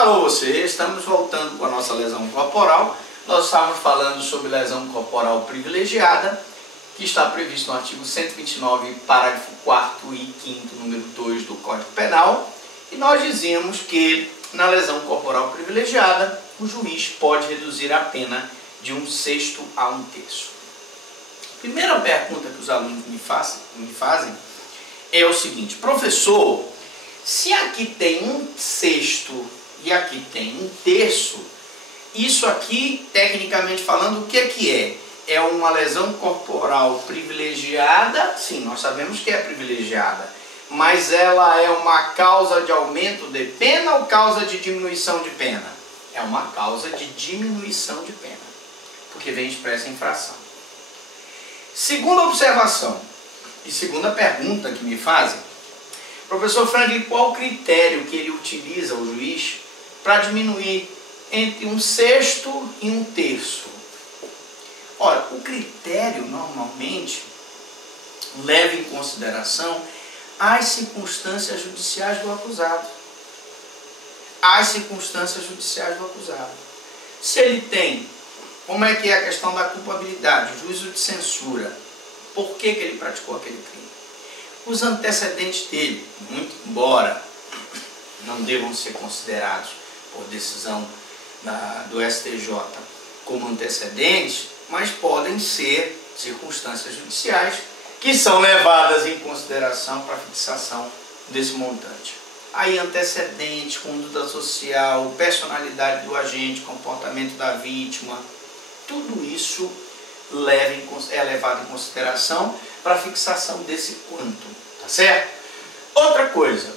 Alô você, estamos voltando com a nossa lesão corporal. Nós estávamos falando sobre lesão corporal privilegiada, que está previsto no artigo 129, parágrafo 4º e 5º, número 2 do Código Penal. E nós dizíamos que na lesão corporal privilegiada, o juiz pode reduzir a pena de 1/6 a 1/3. Primeira pergunta que os alunos me fazem é o seguinte: professor, se aqui tem 1/6 e aqui tem 1/3, isso aqui, tecnicamente falando, o que é? É uma lesão corporal privilegiada? Sim, nós sabemos que é privilegiada, mas ela é uma causa de aumento de pena ou causa de diminuição de pena? É uma causa de diminuição de pena, porque vem expressa em fração. Segunda observação e segunda pergunta que me fazem: professor Franklin, qual o critério que ele utiliza, o juiz, para diminuir entre 1/6 e 1/3? Ora, o critério normalmente leva em consideração as circunstâncias judiciais do acusado. As circunstâncias judiciais do acusado. Se ele tem, como é que é a questão da culpabilidade, o juízo de censura, por que ele praticou aquele crime? Os antecedentes dele, muito embora não devam ser considerados por decisão do STJ como antecedentes, mas podem ser circunstâncias judiciais que são levadas em consideração para a fixação desse montante. Aí antecedentes, conduta social, personalidade do agente, comportamento da vítima, tudo isso é levado em consideração para a fixação desse quanto, tá certo? Outra coisa,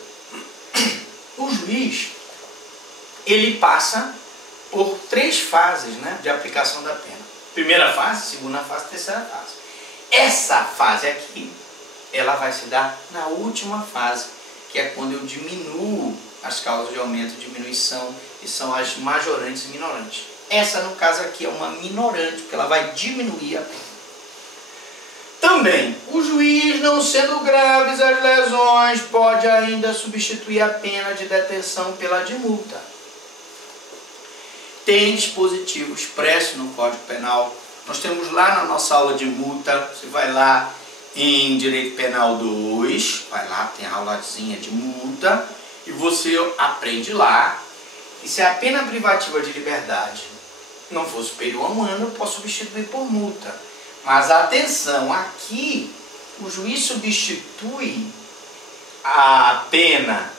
o juiz, ele passa por 3 fases, né, de aplicação da pena. Primeira fase, segunda fase, terceira fase. Essa fase aqui, ela vai se dar na última fase, que é quando eu diminuo as causas de aumento e diminuição, que são as majorantes e minorantes. Essa, no caso aqui, é uma minorante, porque ela vai diminuir a pena. Também, o juiz, não sendo graves as lesões, pode ainda substituir a pena de detenção pela de multa. Tem dispositivo expresso no Código Penal. Nós temos lá na nossa aula de multa, você vai lá em Direito Penal 2, vai lá, tem a aulazinha de multa, e você aprende lá que se a pena privativa de liberdade não for superior a 1 ano, eu posso substituir por multa. Mas atenção, aqui o juiz substitui a pena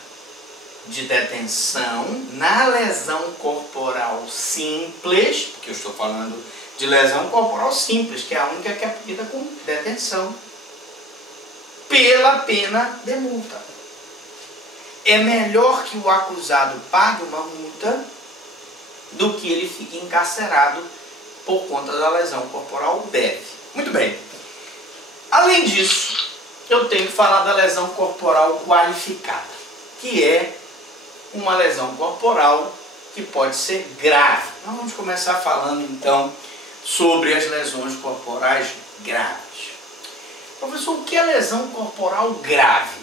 de detenção na lesão corporal simples, porque eu estou falando de lesão corporal simples, que é a única que é punida com detenção, pela pena de multa. É melhor que o acusado pague uma multa do que ele fique encarcerado por conta da lesão corporal leve. Muito bem. Além disso, eu tenho que falar da lesão corporal qualificada, que é uma lesão corporal que pode ser grave. Nós vamos começar falando então sobre as lesões corporais graves. Professor, o que é lesão corporal grave?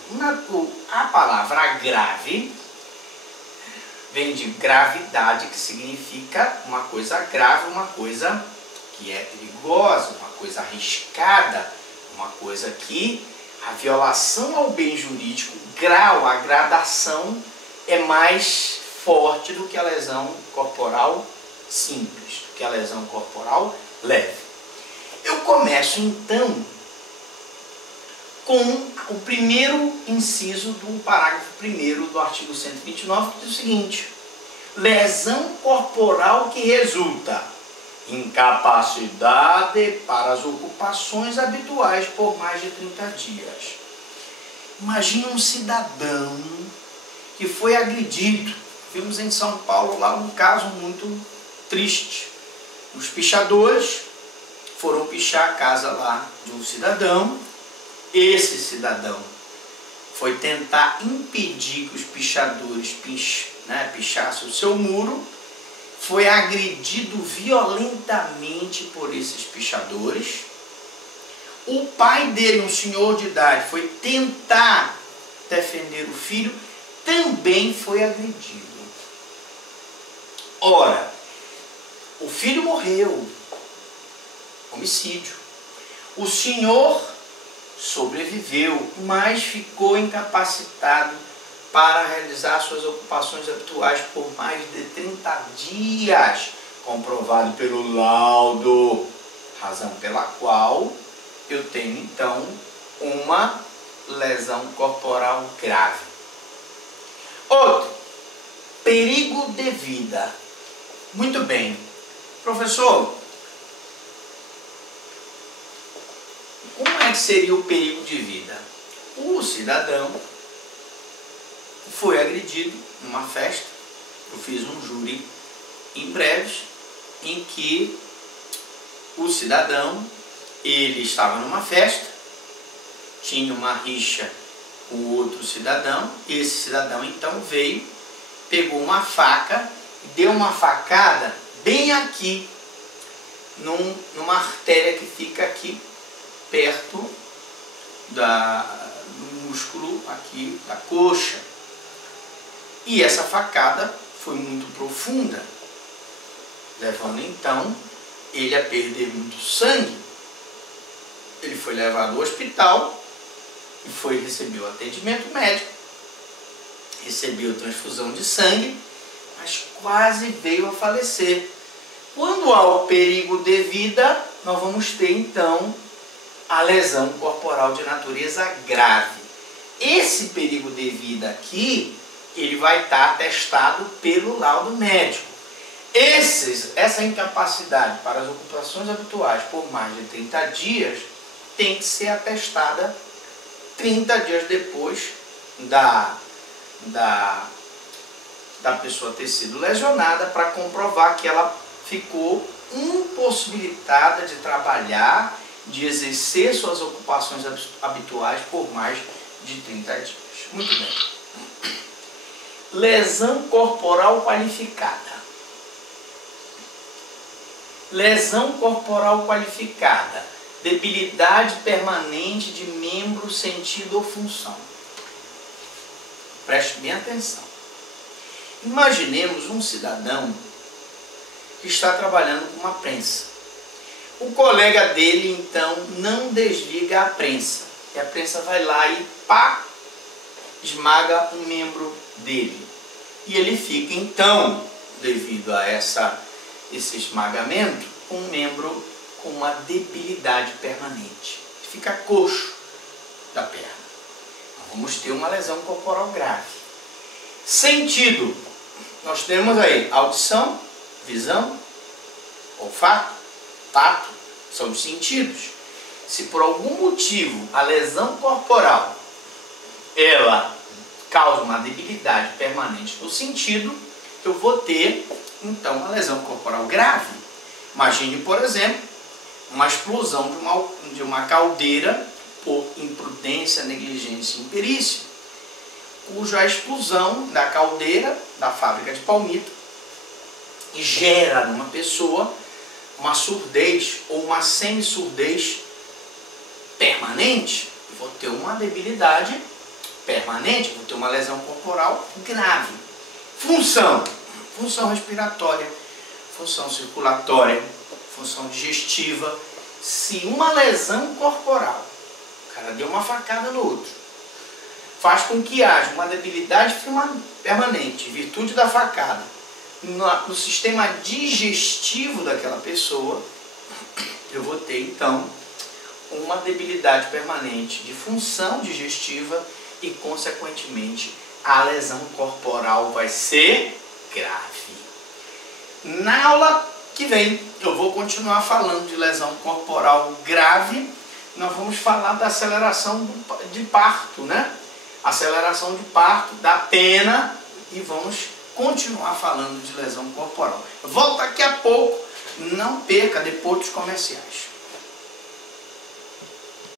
A palavra grave vem de gravidade, que significa uma coisa grave, uma coisa que é perigosa, uma coisa arriscada, uma coisa que a violação ao bem jurídico, grau, a gradação é mais forte do que a lesão corporal simples, do que a lesão corporal leve. Eu começo então com o primeiro inciso do parágrafo 1º do artigo 129, que diz o seguinte: lesão corporal que resulta incapacidade para as ocupações habituais por mais de 30 dias. Imagina um cidadão que foi agredido. Vimos em São Paulo lá um caso muito triste. Os pichadores foram pichar a casa lá de um cidadão. Esse cidadão foi tentar impedir que os pichadores pichassem o seu muro, foi agredido violentamente por esses pichadores. O pai dele, um senhor de idade, foi tentar defender o filho, também foi agredido. Ora, o filho morreu, homicídio. O senhor sobreviveu, mas ficou incapacitado para realizar suas ocupações habituais por mais de 30 dias, comprovado pelo laudo, razão pela qual eu tenho então uma lesão corporal grave. Outro, perigo de vida. Muito bem, professor, como é que seria o perigo de vida? O cidadão foi agredido numa festa. Eu fiz um júri em breves, em que o cidadão, ele estava numa festa, tinha uma rixa com outro cidadão, e esse cidadão então veio, pegou uma faca, deu uma facada bem aqui, numa artéria que fica aqui, perto do músculo aqui da coxa. E essa facada foi muito profunda, levando então ele a perder muito sangue. Ele foi levado ao hospital e recebeu atendimento médico, recebeu transfusão de sangue, mas quase veio a falecer. Quando há o perigo de vida, nós vamos ter então a lesão corporal de natureza grave. Esse perigo de vida aqui, ele vai estar atestado pelo laudo médico. Essa incapacidade para as ocupações habituais por mais de 30 dias tem que ser atestada 30 dias depois da pessoa ter sido lesionada, para comprovar que ela ficou impossibilitada de trabalhar, de exercer suas ocupações habituais por mais de 30 dias. Muito bem. Lesão corporal qualificada. Lesão corporal qualificada. Debilidade permanente de membro, sentido ou função. Preste bem atenção. Imaginemos um cidadão que está trabalhando com uma prensa. O colega dele, então, não desliga a prensa. E a prensa vai lá e pá, esmaga um membro dele. E ele fica, então, devido a esse esmagamento, com um membro com uma debilidade permanente. Fica coxo da perna. Vamos ter uma lesão corporal grave. Sentido. Nós temos aí audição, visão, olfato, tato, são os sentidos. Se por algum motivo a lesão corporal ela causa uma debilidade permanente no sentido, eu vou ter então uma lesão corporal grave. Imagine, por exemplo, uma explosão de uma caldeira por imprudência, negligência e imperícia, cuja explosão da caldeira da fábrica de palmito gera numa pessoa uma surdez ou uma semissurdez permanente. Eu vou ter uma debilidade permanente, vou ter uma lesão corporal grave. Função respiratória, função circulatória, função digestiva. Se uma lesão corporal, o cara deu uma facada no outro, faz com que haja uma debilidade permanente, em virtude da facada, no sistema digestivo daquela pessoa, eu vou ter então uma debilidade permanente de função digestiva e, consequentemente, a lesão corporal vai ser grave. Na aula que vem, eu vou continuar falando de lesão corporal grave. Nós vamos falar da aceleração de parto, né? Aceleração de parto, da pena, e vamos continuar falando de lesão corporal. Volto daqui a pouco, não perca depois dos comerciais.